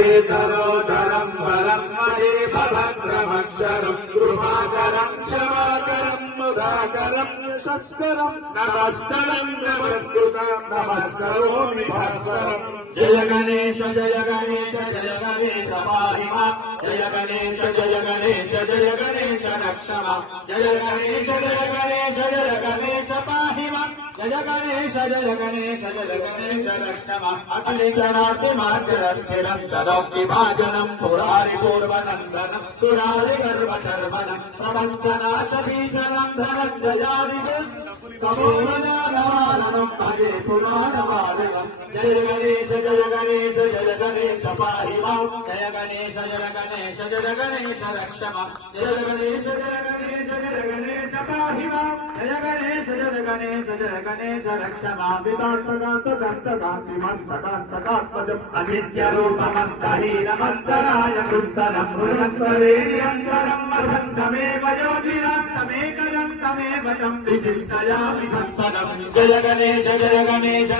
महेतरोधरं बलं महेभद्रमक्षरं कृपाकरं क्षमाकरं मुदाकरं यशस्करं नमस्करं नमस्कृतं नमस्करोमि भास्करम् जय गणेश जय गणेश जय गणेश पाहि मां जय गणेश जय गणेश जय गणेश रक्ष मां जय गणेश जय गणेश जय गणेश पाहि मां जय गणेश जय गणेश जय गणेश रक्ष मां अखिलेशनाथिमार्गरक्षिणं तदोक्तिभाजनं पुरारि पूर्वनन्दनं सुरारि गर्वशर्वणं प्रपञ्चनाशभीषणं धनञ्जयादिवं तमोवनानवाननं भजे पुराणवादिनं जय गणेश जय गणेश पाहि मां जय गणेश जय गणेश रक्ष मां जय गणेश जय गणेश पाहि मां जय गणेश रक्ष मां विदान्तकान्तकान्तकान्तिमन्तकान्तकात्मजम् अनित्यरूपमन्तहीनमन्तराय कुन्तलं मृगन्तवेर्यन्तरं वसन्तमेव ज्योतिरां तमेकरं तमेव तं विचिन्तयामि संसदम् जय गणेश